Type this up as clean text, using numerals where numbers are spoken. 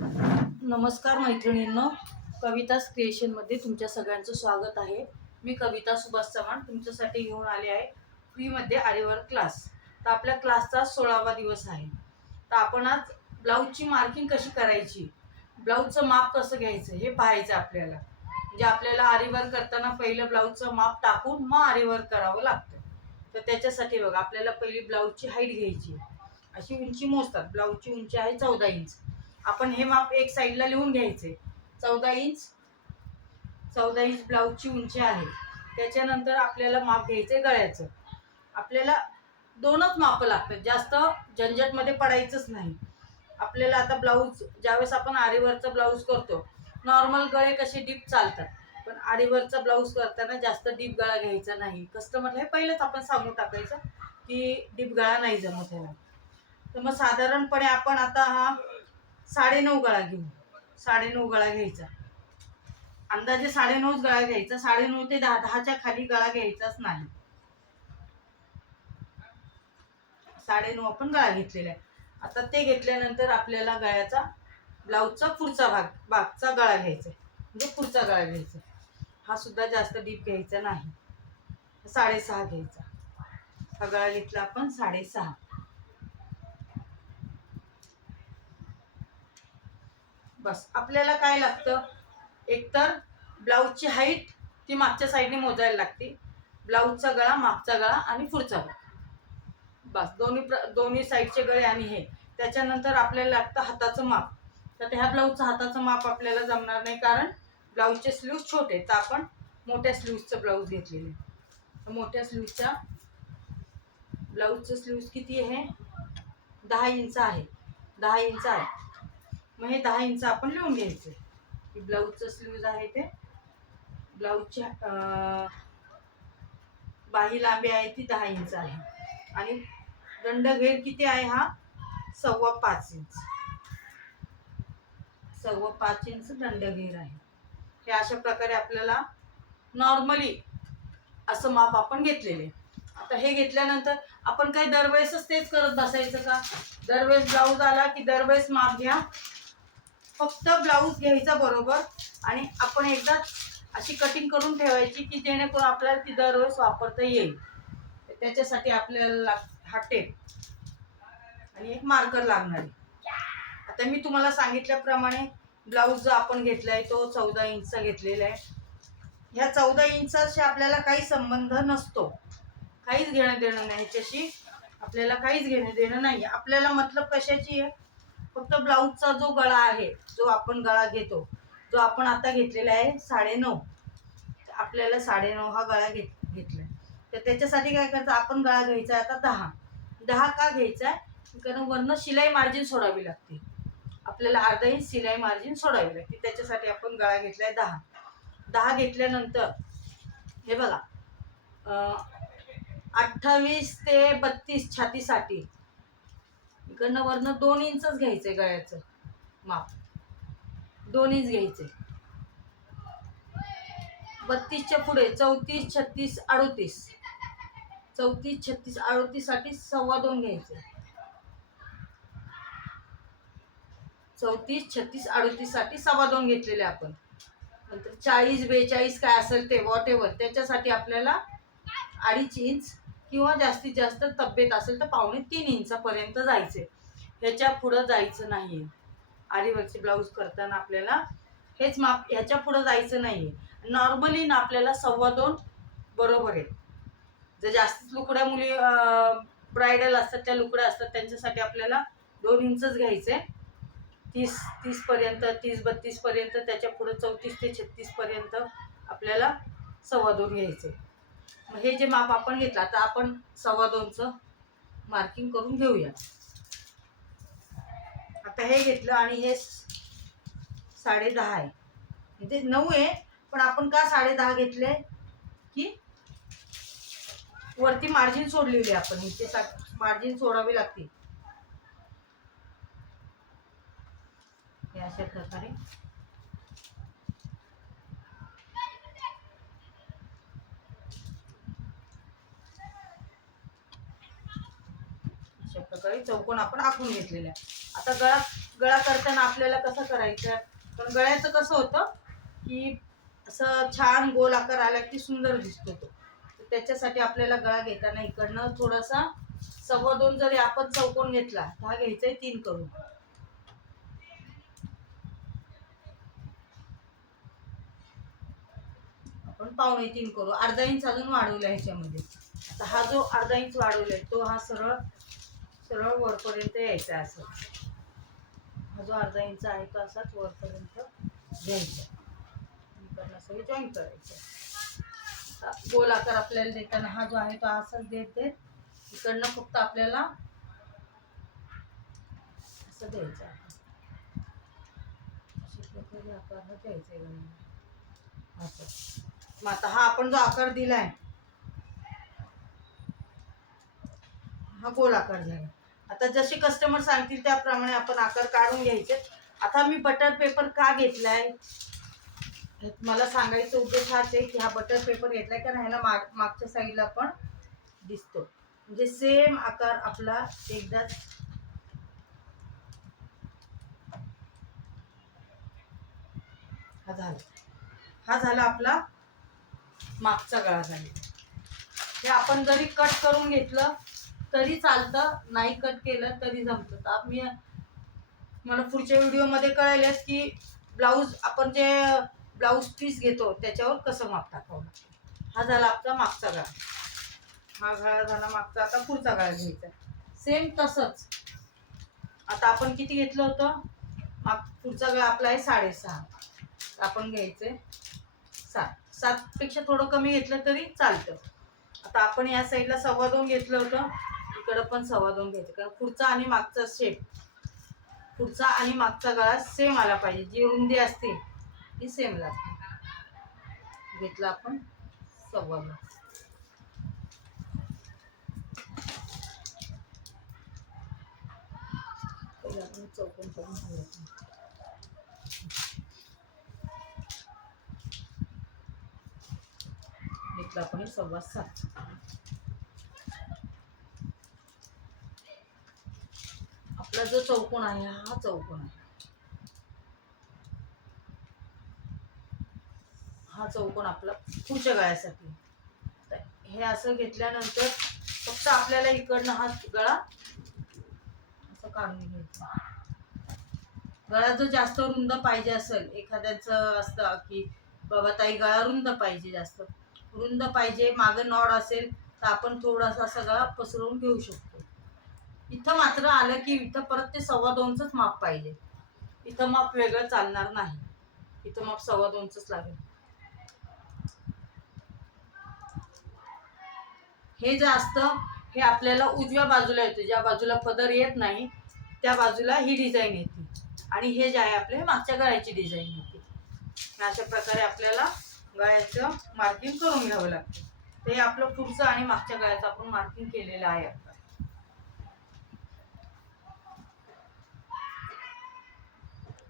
नमस्कार मैत्रिणींनो, कवितास क्रिएशनमध्ये तुमच्या सगळ्यांचं स्वागत आहे. मी कविता सुभाष चव्हाण तुमच्यासाठी घेऊन आले आहे फ्रीमध्ये आरीवर्क क्लास. तर आपल्या क्लासचा 16वा दिवस आहे. तर आपण आज ब्लाऊजची मार्किंग कशी करायची, ब्लाऊजचं माप कसं घ्यायचं हे पाहायचं आपल्याला. म्हणजे आपल्याला आरीवर्क करताना पहिलं ब्लाऊजचं माप टाकून मग आरीवर्क करावं लागतं. तर त्याच्यासाठी बघा, आपल्याला पहिली ब्लाऊजची हाईट घ्यायची. अशी उंची मोजतात. ब्लाऊजची उंची आहे 14 इंच. आपण हे माप एक साईडला लिहून घ्यायचे. 14 इंच ब्लाऊजची उंची आहे. त्याच्यानंतर आपल्याला माप घ्यायचे गळ्याचं. आपल्याला दोनच मापं लागतात, जास्त झंझटमध्ये पडायचंच नाही. आपल्याला आता ब्लाऊज ज्यावेळेस आपण आरीवर्कचा ब्लाऊज करतो, नॉर्मल गळे कसे डीप चालतात, पण आरीवर्कचा ब्लाऊज करताना जास्त डीप गळा घ्यायचा नाही. कस्टमरला हे पहिलंच आपण सांगून टाकायचं की डीप गळा नाही जमत आहे. तर मग साधारणपणे आपण आता हा 9.5 गळा घेऊ. 9.5 गळा घ्यायचा, अंदाजे 9.5 गळा घ्यायचा. 9.5 ते 10च्या खाली गळा घ्यायचाच नाही. 9.5 आपण गळा घेतलेला आहे. आता ते घेतल्यानंतर आपल्याला गळ्याचा ब्लाऊजचा पुढचा भागचा गळा घ्यायचा, म्हणजे पुढचा गळा घ्यायचा. हा सुद्धा जास्त डीप घ्यायचा नाही, 6.5 घ्यायचा. हा गळा घेतला आपण 6.5. बस. आपल्याला काय लागतं, एकतर ब्लाऊजची हाईट ती मागच्या साईडने मोजायला लागते. ब्लाऊजचा गळा, मागचा गळा आणि पुढचा गळा. बस. दोन्ही साईडचे गळे आणि हे. त्याच्यानंतर आपल्याला लागतं हाताचं माप. तर ह्या ब्लाऊजचं हाताचं माप आपल्याला जमणार नाही, कारण ब्लाऊजचे स्लीव्ज छोटे. तर आपण मोठ्या स्लीव्जचं ब्लाऊज घेतलेले. तर मोठ्या स्लीव्जच्या ब्लाऊजचं स्लीव्ज किती आहे, 10 इंच आहे. 10 इंच आहे. मग हे 10 इंच आपण लिहून घ्यायचं की ब्लाऊजचं स्लीव्ज आहे ते. ब्लाऊजची बाही लांबी आहे ती 10 इंच आहे. आणि दंडघेर किती आहे, हा 5.25 इंच. 5.25 इंच दंडघेर आहे. हे अशा प्रकारे आपल्याला नॉर्मली असं माप आपण घेतलेले. आता हे घेतल्यानंतर आपण काय दरवेळेसच तेच करत बसायचं का? दरवेळेस ब्लाऊज आला की दरवेळेस माप घ्या. फक्त ब्लाऊज घ्यायचा बरोबर, आणि आपण एकदा अशी कटिंग करून ठेवायची की जेणेकरून आपल्याला ती दरवेळेस वापरता येईल. त्याच्यासाठी आपल्याला हा टेप आणि एक मार्कर लागणार आहे. आता मी तुम्हाला सांगितल्याप्रमाणे ब्लाऊज जो आपण घेतलाय तो 14 इंचचा घेतलेला आहे. ह्या 14 इंचाशी आपल्याला काही संबंध नसतो, काहीच घेणं देणं नाही ह्याच्याशी. आपल्याला काहीच घेणं देणं नाही. आपल्याला मतलब कशाची आहे, फक्त ब्लाऊजचा जो गळा आहे, जो आपण गळा घेतो, जो आपण आता घेतलेला आहे 9.5. आपल्याला 9.5 हा गळा घेतलाय. तर त्याच्यासाठी काय करायचं, आपण गळा घ्यायचा आहे आता 10 का घ्यायचा आहे, कारण वरनं शिलाई मार्जिन सोडावी लागते. आपल्याला अर्धा इंच शिलाई मार्जिन सोडावी लागते. त्याच्यासाठी आपण गळा घेतलाय 10 घेतल्यानंतर हे बघा, 28 ते 32 छातीसाठी इकडनं वरनं 2 इंचच घ्यायचंय. गळ्याचं माप 2 इंच घ्यायचे. 32च्या पुढे 34, 36, 38. 34, 36, 38 साठी 2.25 घ्यायचे. 34, 36, 38 साठी 2.25 घेतलेले आपण. नंतर 40, 42 काय असेल ते वॉट एव्हर, त्याच्यासाठी आपल्याला 2.5 इंच किंवा जास्तीत जास्त तब्येत असेल तर 2.25 इंचापर्यंत जायचे. ह्याच्या पुढं जायचं नाही. आरीवर्कचे ब्लाऊज करताना आपल्याला हेच माप, ह्याच्या पुढं जायचं नाही. नॉर्मली ना आपल्याला 2.25 बरोबर आहे. जर जास्त लुकड्या मुली ब्रायडल असतात, त्या लुकड्या असतात, त्यांच्यासाठी आपल्याला 2 इंचच घ्यायचे. 30 पर्यंत, 30-32 पर्यंत. त्याच्या पुढे 34 ते 36 पर्यंत आपल्याला 2.25 घ्यायचे. मग हे जे माप आपण घेतलं, आता आपण 2.25चं मार्किंग करून घेऊया. आता हे घेतलं आणि हे 10.5 आहे, म्हणजे 9 आहे. पण आपण का 10.5 घेतले की वरती मार्जिन सोडलेली आपण, इथे मार्जिन सोडावी लागते. हे अशा प्रकारे चौकोन आपण आखून घेतलेला आहे. आता गळा गळा करताना आपल्याला कसं करायचं, पण गळ्याचं कसं होतं की असं छान गोल आकार आला की सुंदर दिसतो तो. तर त्याच्यासाठी आपल्याला गळा घेताना इकडनं थोडासा 2.25 जरी आपण चौकोन घेतला, हा घ्यायचा आहे 3 करून. आपण 2.25 करू. अर्धा इंच अजून वाढवला ह्याच्यामध्ये. आता हा जो अर्धा इंच वाढवलाय तो हा सरळ सरळ वरपर्यंत यायचा असं. हा जो अर्धा इंच आहे तो असाच वरपर्यंत घ्यायचा. इकडनं सगळं जॉईन करायचं. गोल आकार आपल्याला देताना हा जो आहे तो असाच देत इकडनं फक्त आपल्याला असं द्यायचं. अशा प्रकारे आकार हा द्यायचा असं. मग आता हा आपण जो आकार दिलाय हा गोल आकार झाला. आता जसे कस्टमर सांगतील त्याप्रमाणे आपण आकार काढून घ्यायचे. आता मी बटर पेपर का घेतलाय, मला सांगायचा उद्देश हाच आहे की हा बटर पेपर घेतलाय कारण ह्याला मागच्या साईडला पण दिसतो, म्हणजे सेम आकार आपला एकदाच हा झाला आपला मागचा गळा झाला. हे आपण जरी कट करून घेतलं तरी चालतं, नाही कट केलं तरी जमतं. मला पुढच्या व्हिडिओमध्ये कळेलच की ब्लाऊज आपण जे ब्लाऊज पीस घेतो त्याच्यावर कसं माप टाकावं. हा झाला आपला मागचा गळा. हा गळा झाला मागचा. आता पुढचा गळा घ्यायचा सेम तसंच. आता आपण किती घेतलं होतं, पुढचा गळा आपला आहे 6.5. आपण घ्यायचे 7 पेक्षा थोडं कमी घेतलं तरी चालतं. आता आपण या साईडला 2.25 घेतलं होतं, इकडं पण 2.25 घ्यायचं कारण पुढचा आणि मागचा शेप, पुढचा आणि मागचा गळा सेम आला पाहिजे. जी रुंदी असते ती सेम लागते. घेतला आपण 2.25. आपण चौकोन करून घ्यायचं. घेतला आपण 7.25. आपला जो चौकोन आहे हा चौकोन आहे. हा चौकोन आपला पुढच्या गळ्यासाठी. हे असं घेतल्यानंतर फक्त आपल्याला इकडनं हा गळा असं काढून घ्यायचा. गळा जो जास्त रुंद पाहिजे असेल, एखाद्याचं असतं की बाबा ताई गळा रुंद पाहिजे, जास्त रुंद पाहिजे, मागं नॉड असेल तर आपण थोडासा असा गळा पसरवून घेऊ शकतो. इथं मात्र आलं की इथं परत ते 2.25च माप पाहिजे. इथं माप वेगळं चालणार नाही. इथं माप 2.25च लागेल. हे जे असतं हे आपल्याला उजव्या बाजूला येतं, ज्या बाजूला पदर येत नाही त्या बाजूला ही डिझाईन येते, आणि हे जे आहे आपल्या मागच्या गळ्याची डिझाईन येते. अशा प्रकारे आपल्याला गळ्याचं मार्किंग करून घ्यावं लागतं. ते आपलं पुढचं आणि मागच्या गळ्याचं आपण मार्किंग केलेलं आहे आता.